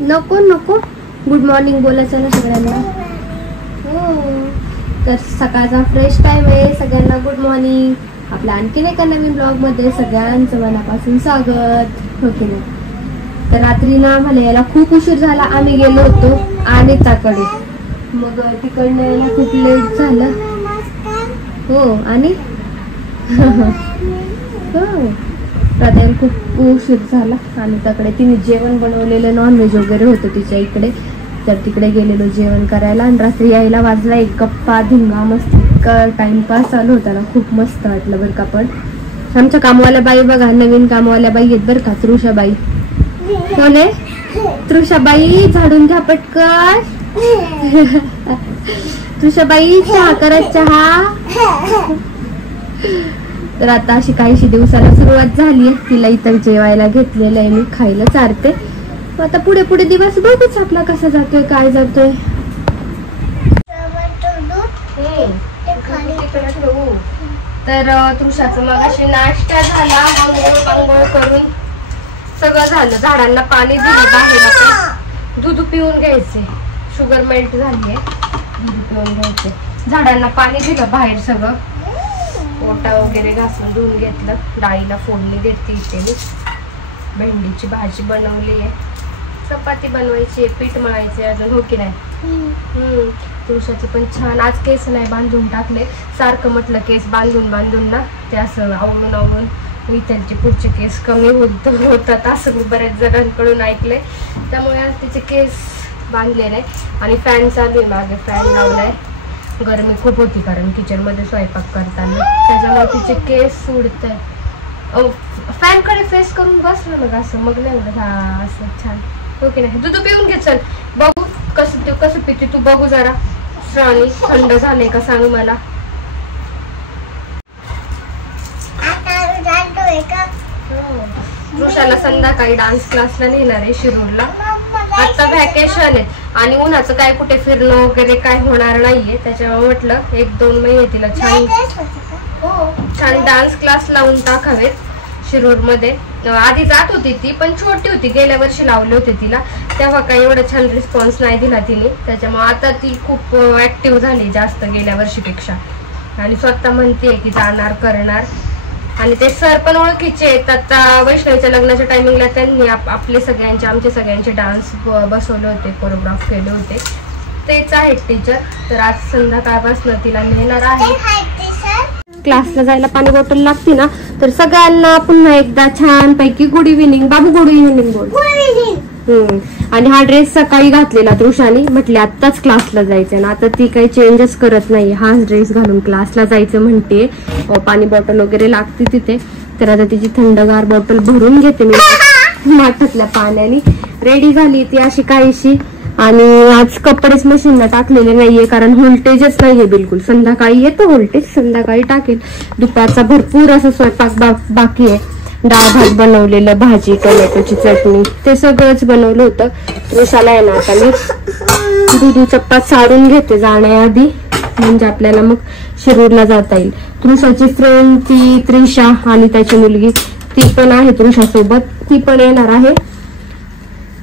नको नको good morning बोलायचं ना सगळ्यांना. हो तर सकाळचा फ्रेश टाइम आहे. सगळ्यांना गुड मॉर्निंग. आपल्या आणखीन एका नवीन ब्लॉग मध्ये सगळ्यांचं मनापासून स्वागत. हो की नाही. तर रात्री ना आम्हाला यायला खूप उशीर झाला. आम्ही गेलो होतो अनिताकडे, मग तिकडनं यायला खूप लेट झालं. हो आणि हो रात्री खूप उशीर झाला अनिताकडे. तिने जेवण बनवलेलं नॉनव्हेज वगैरे होतं तिच्या इकडे, तर तिकडे गेलेलो जेवण करायला. आणि रात्री यायला वाजला एक. गप्पा धिंगा मस्ती टाइमपास चालू होता ना, खूप मस्त वाटलं बरं का. पण आमच्या कामवाल्या बाई बघा, नवीन कामवाल्या बाई आहेत बरं का. तृषाबाई कोण आहे? तृषाबाई झाडून घ्या पटकन. तृषाबाई चहा करा चहा. तर आता अशी काहीशी दिवसाला सुरुवात झाली. तिला इथं जेवायला घेतलेलं आहे मी, खायला चारते. आता पुढे पुढे दिवस बघूच आपला कसा जातोय काय जातोय. तर तृषाचं मग अशी नाश्ता झाला, आंघोळ करून सगळं झालं. झाडांना पाणी दिलं. बाहेर दूध पिऊन घ्यायचे, शुगर मेल्ट झाली आहे, दूध पिऊन घ्यायचे. झाडांना पाणी दिलं बाहेर, सगळं पोटा वगैरे घासून धुवून घेतलं. डाळीला फोडणी देते इथे मी. भेंडीची भाजी बनवली आहे, चपाती बनवायची आहे, पीठ मळायचे अजून. हो की नाही. तुळशाचे पण छान आज केस नाही बांधून टाकले. सारखं म्हटलं केस बांधून ना ते असं आवळून त्यांचे पुढचे केस कमी होतात असं मी बऱ्याच जणांकडून ऐकलंय. त्यामुळे आज तिचे केस बांधले नाही. आणि फॅन चालू आहे मागे, फॅन लावलाय. गरमी खूप होती कारण किचन मध्ये स्वयंपाक करताना, त्याच्यामुळे तिचे केस उडत आहे. फॅन कडे फेस करून बसलं मग असं, मग नाही उडत. हा असं छान. हो की नाही. दूध पिऊन घे चल, बघू कसं पिते तू, बघू जरा. श्रावणी थंड झाले का सांग मला. वृषाला संध्याकाळी डान्स क्लासला नेणार आहे शिरूरला. आता व्हॅकेशन आहे आणि उन्हाचं काय कुठे फिरणं वगैरे काय होणार नाहीये. त्याच्यामुळे म्हटलं 1-2 महिने तिला छान डान्स क्लास लावून टाकावेत शिरूर मध्ये. आधी जात होती ती, पण छोटी होती. गेल्या वर्षी लावले होते तिला, तेव्हा काही एवढा छान रिस्पॉन्स नाही दिला तिने. त्याच्यामुळे आता ती खूप ऍक्टिव्ह झाली जास्त गेल्या वर्षीपेक्षा. आणि स्वतः म्हणते की जाणार करणार. आणि ते सर पण ओळखीचे आहेत. आता वैष्णवीच्या लग्नाच्या टायमिंगला त्यांनी आमचे सगळ्यांचे डान्स बसवले होते, कोरिओग्राफ केले होते. तेच आहेत टीचर. तर आज संध्याकाळपासून तिला नेणार आहे. क्लासला जायला पाणी बॉटल लागते ना, तर सगळ्यांना पुन्हा एकदा छान पैकी गुड इव्हिनिंग. बाबू गुड इव्हिनिंग बोल. आणि हा ड्रेस सकाळी घातलेला तृषाने, म्हटले आत्ताच क्लासला जायचं ना. आता ती काही चेंजच करत नाही, हाच ड्रेस घालून क्लासला जायचं म्हणते. पाणी बॉटल वगैरे लागते तिथे. तर आता तिची थंडगार बॉटल भरून घेते मी माठातल्या पाण्याने. रेडी झाली ती अशी काहीशी. आणि आज कपडेच मशीनला टाकलेले नाहीये कारण व्होल्टेजच नाहीये बिलकुल. संध्याकाळी येतो व्होल्टेज, संध्याकाळी टाकेल. दुपारचा भरपूर असा स्वयंपाक बाकी आहे. डाळ भात बनवलेलं, भाजी, टोमॅटोची चटणी, ते सगळंच बनवलं होतं. तृषाला आहे ना आता मी दूध चपात सारून घेते जाण्याआधी, म्हणजे आपल्याला मग शिरूरला जाता येईल. तृषाची फ्रेंड ती त्रिशा आणि त्याची मुलगी ती पण आहे तृषासोबत, ती पण येणार आहे.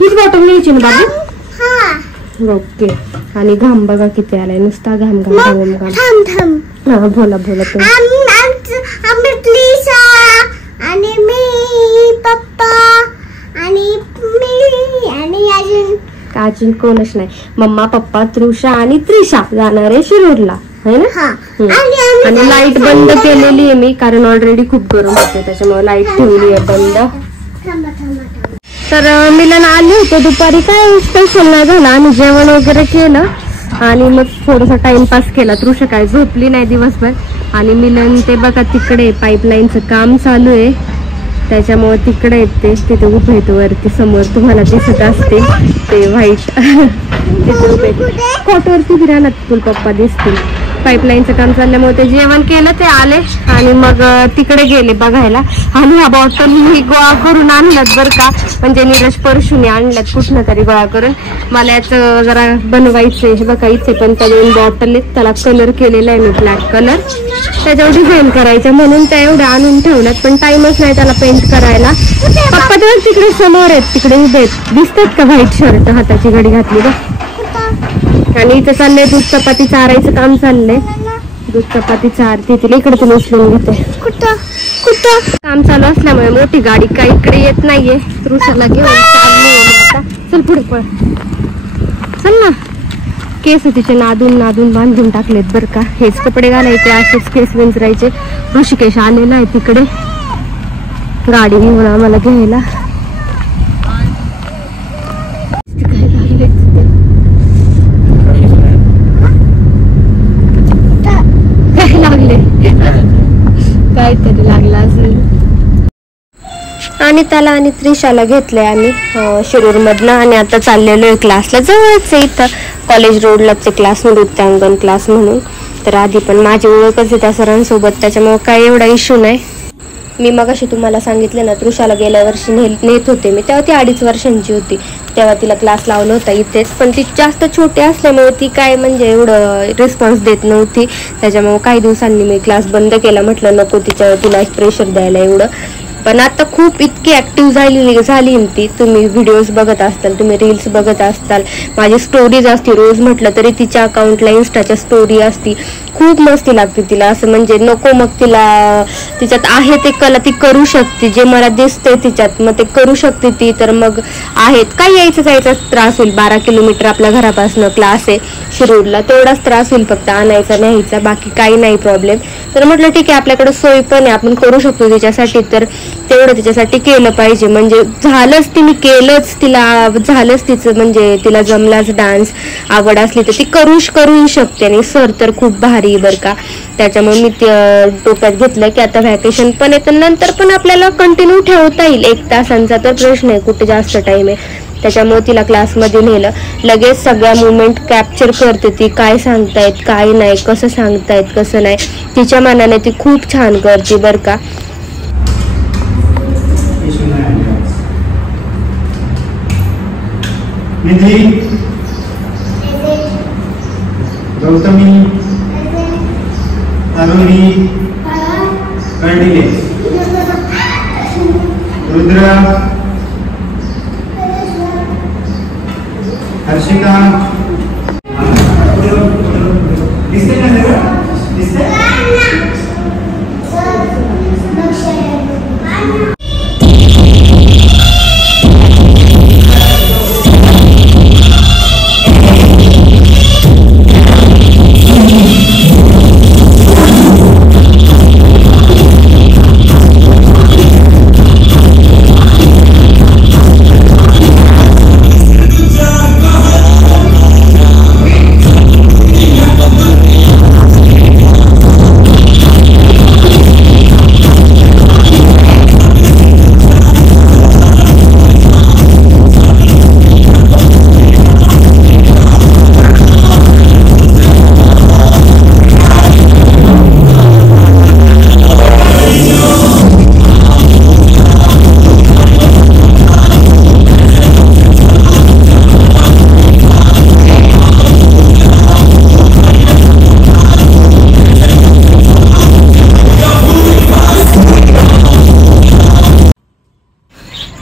हीच बॉटल न्यायची ना बाबू. ओके. आणि घाम बघा किती आलाय, नुसता घाम घाम घाम घाम. हा बोला तुम्ही. आणि मी पप्पा आणि मी आणि अजून कोणच नाही. मम्मा पप्पा तृषा आणि त्रिशा जाणार आहे शिरूरला, है ना. आणि लाईट बंद केलेली आहे मी कारण ऑलरेडी खूप गरम होते, त्याच्यामुळे लाईट ठेवली आहे बंद. तर मिलन आले होते दुपारी, काय स्पेशल नाही झाला. आणि जेवण वगैरे केलं आणि मग थोडासा टाइमपास केला. तृषा काय झोपली नाही दिवसभर. आणि मिलन ते बघा तिकडे पाईपलाईनचं काम चालू आहे, त्याच्यामुळे तिकडे येते. तिथे उभे येतो वरती समोर, तुम्हाला दिसत असते ते व्हाईट. तिथे उभे कोटवरती फिरायला तुला पप्पा दिसतील. पाईपलाईनचं काम चालल्यामुळे ते जेवण केलं, ते आले आणि मग तिकडे गेले बघायला. आणि ह्या बॉटल मी गोळा करून आणल्यात बरं का, म्हणजे नीरज परशुने आणल्यात कुठनं तरी गोळा करून. मला याचं जरा बनवायचंय बघा. इथे पण त्या 2 बॉटल आहेत, त्याला कलर केलेला आहे मी ब्लॅक कलर, त्याच्यावर डिझाईन करायचं म्हणून त्या एवढ्या आणून ठेवल्यात, पण टाइमच नाही त्याला पेंट करायला. पप्पा तर तिकडे समोर आहेत, तिकडे उभे आहेत, दिसतात का व्हाईट शर्ट हाताची घडी घातली बघ. आणि इथं चाललंय दूध चपाती चारायचं काम चाललंय. दूध चपाती चारते तिला, इकडे तुला उचलून घेते. कुठं कुठं काम चालू असल्यामुळे मोठी गाडी काही इकडे येत नाहीये. ऋषाला घेऊन चालली आता. चल पुढे पळ, चल ना. केस तिचे नादून बांधून टाकलेत बरं का. हेच कपडे घालायचे, असेच केस विंचरायचे. ऋषिकेश आलेला आहे तिकडे गाडी घेऊन आम्हाला घ्यायला. काहीतरी लागला असेल. आणि त्याला आणि त्रिशाला घेतलंय आम्ही शिरूर मधनं आणि आता चाललेलो आहे क्लासला. जवळच आहे इथं कॉलेज रोडलाच क्लास, नृत्यांगण क्लास म्हणून. तर आधी पण माझी ओळखच आहे त्या सरांसोबत, त्याच्यामुळे काही एवढा इश्यू नाही. मी मगाशी तुम्हाला सांगितलं ना, त्रुषाला गेल्या वर्षी नेत होते मी, तेव्हा ती 2.5 वर्षांची होती. तेव्हा तिला क्लास लावला होता इथेच, पण ती जास्त छोटी असल्यामुळे ती काय म्हणजे एवढं रिस्पॉन्स देत नव्हती. त्याच्यामुळे काही दिवसांनी मी क्लास बंद केला, म्हटलं नको तिला प्रेशर द्यायला एवढं. पण आता खूप इतकी ऍक्टिव्ह झाली ती. तुम्ही व्हिडिओज बघत असताल, तुम्ही रील्स बघत असताल, माझी स्टोरीज असते रोज म्हटलं तरी तिच्या अकाउंटला इन्स्टाच्या स्टोरी असती. खूप मस्ती लागते तिला, असं म्हणजे नको मग तिला तिच्यात आहे ते कला ती करू शकते, जे मला दिसते तिच्यात मग ते करू शकते ती. तर मग आहेत काय यायचा त्रास होईल. 12 किलोमीटर आपल्या घरापासून क्लास आहे शिरूरला, तेवढाच त्रास होईल फक्त आणायचा न्यायचा, बाकी काही नाही प्रॉब्लेम. तर म्हटलं ठीक आहे, आपल्याकडे सोय पण आहे, आपण करू शकतो तिच्यासाठी, तर तेवढं तिच्यासाठी केलं पाहिजे. म्हणजे झालंच, तिने केलंच, तिला झालंच तिचं, म्हणजे तिला जमलाच डान्स, आवड असली तर ती करू शकते. आणि सर तर खूप भारी बरं का. त्याच्यामुळे मी डोक्यात घेतलं की आता व्हॅकेशन पण आहे, तर नंतर पण आपल्याला कंटिन्यू ठेवता येईल. 1 तासांचा तर प्रश्न आहे, कुठे जास्त टाइम आहे. त्याच्यामुळे तिला क्लासमध्ये नेलं. लगेच सगळ्या मुवमेंट कॅप्चर करते ती, काय सांगतायत काय नाही, कसं सांगतायत कसं नाही. तिच्या मनाने ती खूप छान करते बरं का. गौतमी, अरुणी, कर्डिले, रुद्र, हर्षिका,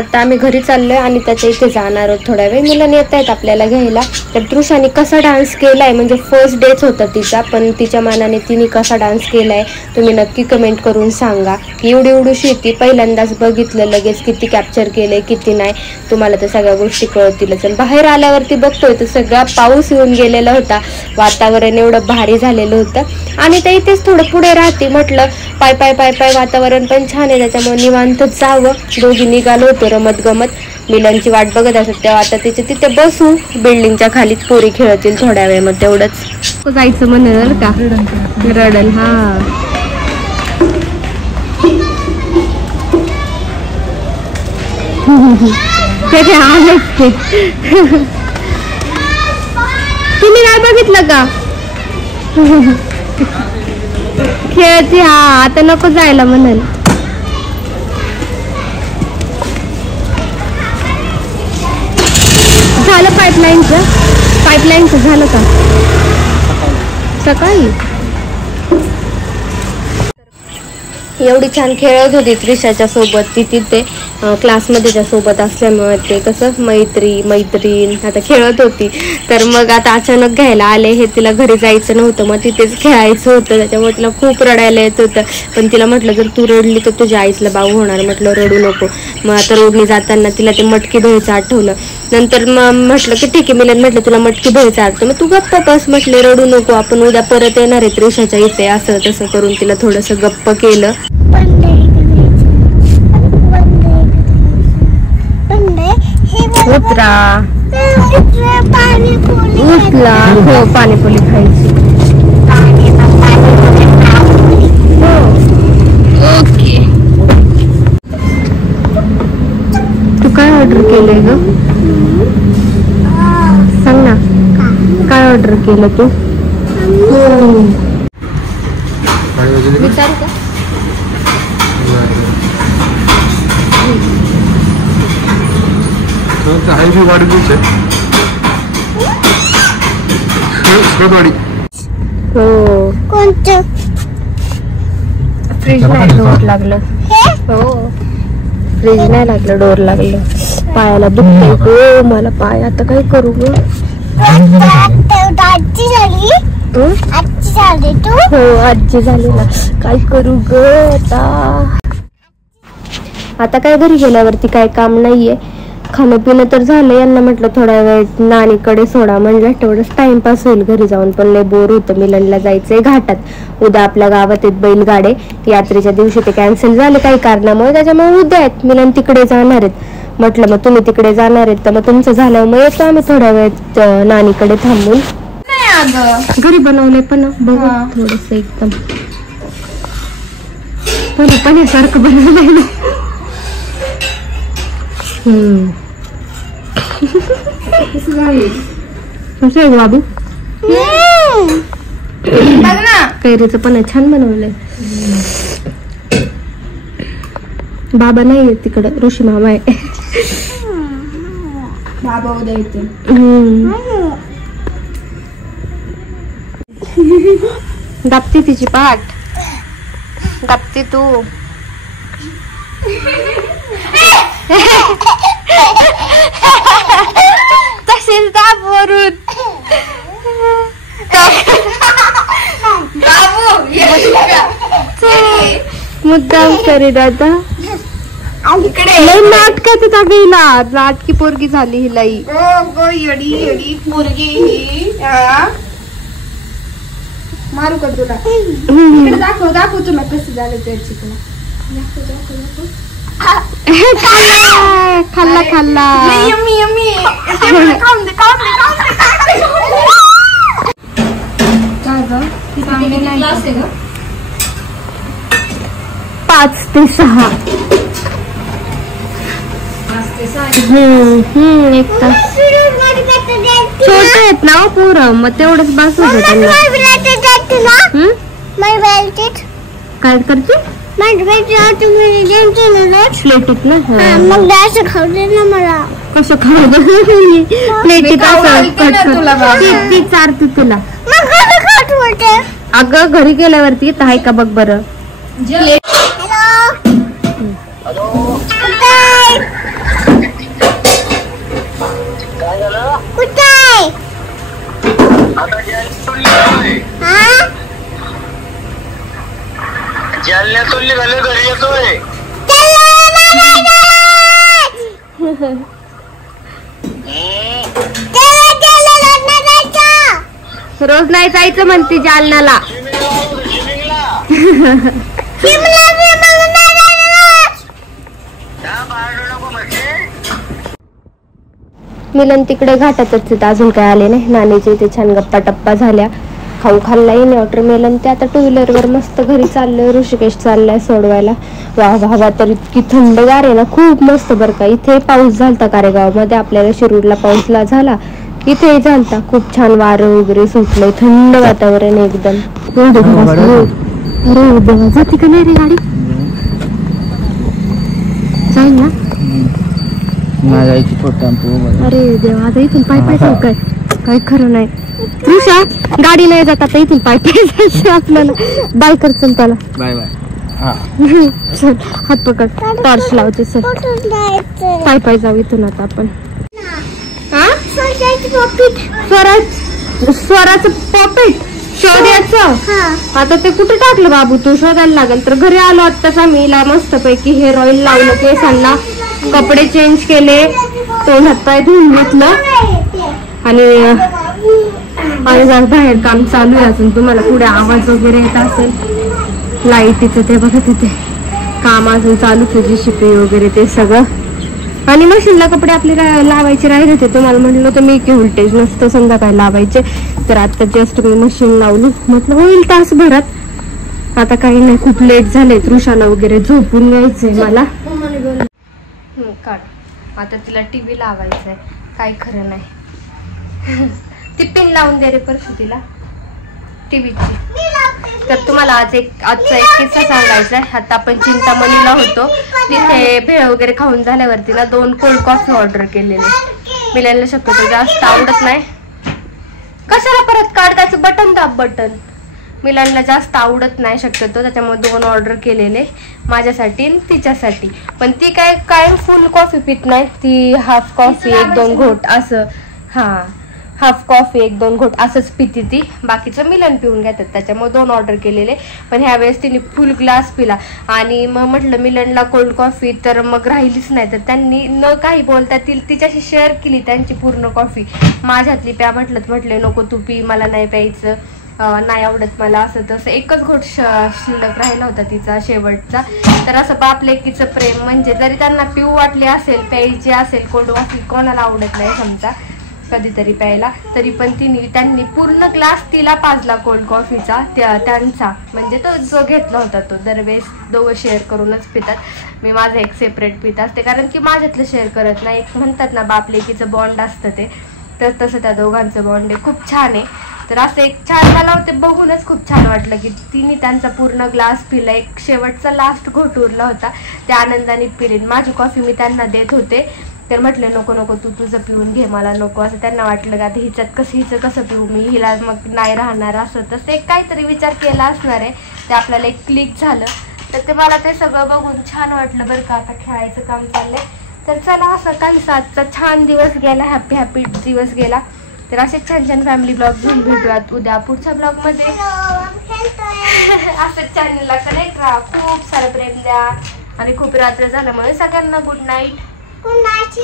आता आम्ही घरी चाललोय आणि त्याच्या इथे जाणार आहोत थोड्या वेळ. मुलं येत आहेत आपल्याला घ्यायला. तर तृषाने कसा डान्स केलाय, म्हणजे फर्स्ट डेच होता तिचा, पण तिच्या मानाने तिने कसा डान्स केलाय तुम्ही नक्की कमेंट करून सांगा. एवढीशी ती पहिल्यांदाच बघितलं, लगेच किती कॅप्चर केलंय किती नाही, तुम्हाला तर सगळ्या गोष्टी कळतीलच. आणि बाहेर आल्यावरती बघतोय तर सगळा पाऊस येऊन गेलेला होता, वातावरण एवढं भारी झालेलं होतं. आणि ते इथेच थोडं पुढे राहते, म्हटलं पाय पाय पाय पाय वातावरण पण छान आहे, त्याच्यामुळे निवांत जावं. दोघी निघालो होतो रमत गमत, मिलनची वाट बघत असत तेव्हा. आता तिथे बसू बिल्डिंगच्या खाली, पोरी खेळतील थोड्या वेळ, मग तेवढंच जायचं म्हणून का रडल. हा तुम्ही नाही बघितलं का? खेळती. हा आता नको जायला म्हणाल. झालं पाईपलाईनचं झालं का सकाळी? एवढी छान खेळत होती त्रिशाच्या सोबत ती तिथे क्लासमध्ये सोबत असल्यामुळे ते कसं मैत्रीण आता खेळत होती. तर मग आता अचानक घ्यायला आले हे, तिला घरी जायचं नव्हतं, मग तिथेच खेळायचं होतं. त्याच्यामुळे तिला खूप रडायला येत होतं. पण तिला म्हटलं जर तू रडली तर तुझ्या आईसला बाऊ होणार. म्हटलं रडू नको. मग आता रोडनी जाताना तिला ते मटकी दह्याचं आठवलं. नंतर मग म्हटलं की ठीक आहे मिलन, म्हटलं तुला मटकी दह्याचं आठवतं, मग तू गप्प बस. म्हटले रडू नको, आपण उद्या परत येणार आहे त्रिशाच्या इथे. असं तसं करून तिला थोडंसं गप्प केलं. उतरा उठला. हो पाणीपुरी खायची. ओके. तू काय ऑर्डर केलंय ग? सांग ना काय ऑर्डर केलं तू? विचारू का? हो कोणतं? फ्रीज नाही डोर लागलं. हो फ्रीज नाही लागलं, डोर लागलं. पायाला दुखतंय गो मला पाय. आता काय करू ग? आजी झाली तू? हो आजी झाली ना. काय करू ग आता काय घरी गेल्यावरती काय काम नाहीये. खाणं पिणं तर झालं. यांना म्हटलं थोड्या वेळ नानीकडे सोडा, म्हणजे तेवढंच टाइमपास होईल घरी जाऊन. पण लय बोर होतं. मिलनला जायचंय घाटात. उद्या आपल्या गावात आहेत बैलगाडे. यात्रेच्या दिवशी ते कॅन्सल झाले काही कारणामुळे, त्याच्यामुळे उद्या आहेत. मिलन तिकडे जाणार आहेत. म्हटलं मग तुम्ही तिकडे जाणार आहेत तर मग तुमचं झालं मग येतो आम्ही थोड्या वेळ नानीकडे थांबून. घरी बनवलंय पण बघू थोडस एकदम पण्यासारखं बनवलंय. कसं आहे बाबू? कैरीचं पण छान बनवलंय. बाबा नाहीये तिकडं, ऋषी मामा आहे. बाबा उद्या येते. दाबती तिची पाठ. दाबती तू. तसेच दाब वरून. मुद्दाम करीत आता. नाटकात गेला. नाटकी पोरगी झाली हिलाई. येडी पोरगी ही. मारू का तुला? दाखव तुला कसं झालं त्याची. खाल्ला काय ग? 5 ते 6. 5 ते 6. एक तास. छोटे आहेत ना पोरं, मग तेवढंच बस होत त्यांना. काय करते? प्लेटीत ना. मग जास्त खाऊ दे ना मला. कसं खाऊ दे? प्लेटीत ती चारते तुला. अगं घरी गेल्यावरती येत आहे का बघ बरं. जालन्यातून निघाले घरी येतोय. रोज नाही जायचं म्हणते जालन्याला. मिलन तिकडे घाटातच अजून काय आले नाही. नानीचे इथे छान गप्पा टप्पा झाल्या. खाऊ खाल्ला येणे वॉटरमेलन. ते आता 2 व्हीलरवर मस्त घरी चाललोय. ऋषिकेश चाललाय सोडवायला. वा तर इतकी थंडगार आहे ना, खूप मस्त बरं का. इथे पाऊस झालता कारेगावमध्ये. आपल्याला शिरूरला पाऊसला झाला, इथे झालता. खूप छान वारं वगैरे सुटलंय. थंड वातावरण एकदम. अरे देवा, जाती का नाही रे गाडी? जाईल ना? अरे देवा, आता इथून पाय पाय जाऊ काय? काही खरं नाही. ऋषा, गाडी नाही जात आता, इथून पाय पाय जायचं आपल्याला. बाय कर चल त्याला. Bye bye. चल हात पकड, टॉर्च लावते. सर पाय पाय जाऊ इथून आता आपण. स्वराचं पॉकेट शोधायचं. आता ते कुठे टाकलं बाबू? तू शोधायला लागेल. तर घरी आलो आत्ताच आम्ही. मस्त पैकी हेअर ऑइल लावलं, केसांना कपडे चेंज केले, तोंड हात पाय धुवून घेतलं आणि बाहेर काम चालू आहे अजून. तुम्हाला पुढे आवाज वगैरे येत असेल लाईटीचं, ते बघा तिथे काम अजून चालूच आहे, JCB वगैरे ते सगळं. आणि मशीनला कपडे आपले लावायचे राहिले होते. तुम्हाला म्हटलं होतं मी की व्होल्टेज नसतं संध्याकाळी लावायचे. तर आता जस्ट मी मशीन लावली, म्हटलं होईल तासभरात. आता काही नाही, खूप लेट झाले. ऋषाला वगैरे झोपून घ्यायचंय मला. काढ आता तिला TV लावायचंय. काही खरं नाही. ती पिन लावून दे रे परशू तिला टीव्हीची. तर तुम्हाला आजचा एक किस्सा सांगायचा आहे. आता आपण चिंतामणीला होतो, तिथे भेळ वगैरे खाऊन झाल्यावरती ना 2 कोल्ड कॉफी ऑर्डर केलेले. मिळायला शक्यतो जास्त आवडत नाही. कशाला परत काढ, त्याचं बटन दाब बटन. मिलानला जास्त आवडत नाही शक्यतो, त्याच्यामुळे 2 ऑर्डर केलेले माझ्यासाठी आणि तिच्यासाठी. पण ती काय फुल कॉफी पित नाही, ती हाफ कॉफी 1-2 घोट असं. हाफ कॉफी 1-2 घोट असंच पिती ती. बाकीचं मिलन पिऊन घेतात, त्याच्यामुळे 2 ऑर्डर केलेले. पण ह्यावेळेस तिने फुल ग्लास पिला. आणि मग म्हटलं मिलनला कोल्ड कॉफी, तर मग राहिलीच नाही. तर त्यांनी न काही बोलता तिच्याशी शेअर केली त्यांची पूर्ण कॉफी. माझ्यातली प्या म्हटले नको तू पी, मला नाही प्यायचं, नाही आवडत मला, असं तसं. एकच घोट शिल्लक राहिला होता तिचा शेवटचा. तर असं बापलेकीचं प्रेम म्हणजे, जरी त्यांना पिऊ वाटले असेल, प्यायची असेल कोल्ड कॉफी, कोणाला आवडत नाही समजा कधीतरी प्यायला, तरी पण त्यांनी पूर्ण ग्लास तिला पाजला कोल्ड कॉफीचा त्यांचा. म्हणजे तो जो घेतला होता तो. दरवेळेस दोघं शेअर करूनच पितात. मी माझं एक सेपरेट पित असते, कारण की माझ्यातलं शेअर करत नाही. एक म्हणतात ना बापलेकीचं बॉन्ड असतं ते, तर तसं त्या दोघांचं बॉन्ड आहे. खूप छान आहे. तर असं एक छान मला ते बघूनच खूप छान वाटलं की तिने त्यांचा पूर्ण ग्लास पिला. एक शेवटचा लास्ट घोट उरला होता, त्या आनंदाने पिली. माझी कॉफी मी त्यांना देत होते, तर म्हटले नको तू तुझं पिऊन घे, मला नको. असं त्यांना वाटलं का आता हिचं कसं पिऊ मी, हिला मग नाही राहणार, असं तसं एक काहीतरी विचार केला असणार आहे. ते आपल्याला एक क्लिक झालं. तर ते मला ते सगळं बघून छान वाटलं बरं का. आता खेळायचं काम चाललंय. तर चला, असं काहीसा आजचा छान दिवस गेला, हॅपी दिवस गेला. तर असे छान फॅमिली ब्लॉग घेऊन भेटूयात उद्या पुढच्या ब्लॉगमध्ये. असं चॅनलला कनेक्ट राहा, खूप सारं प्रेम द्या. आणि खूप रात्र झाल्यामुळे सगळ्यांना गुड नाईट. Good night.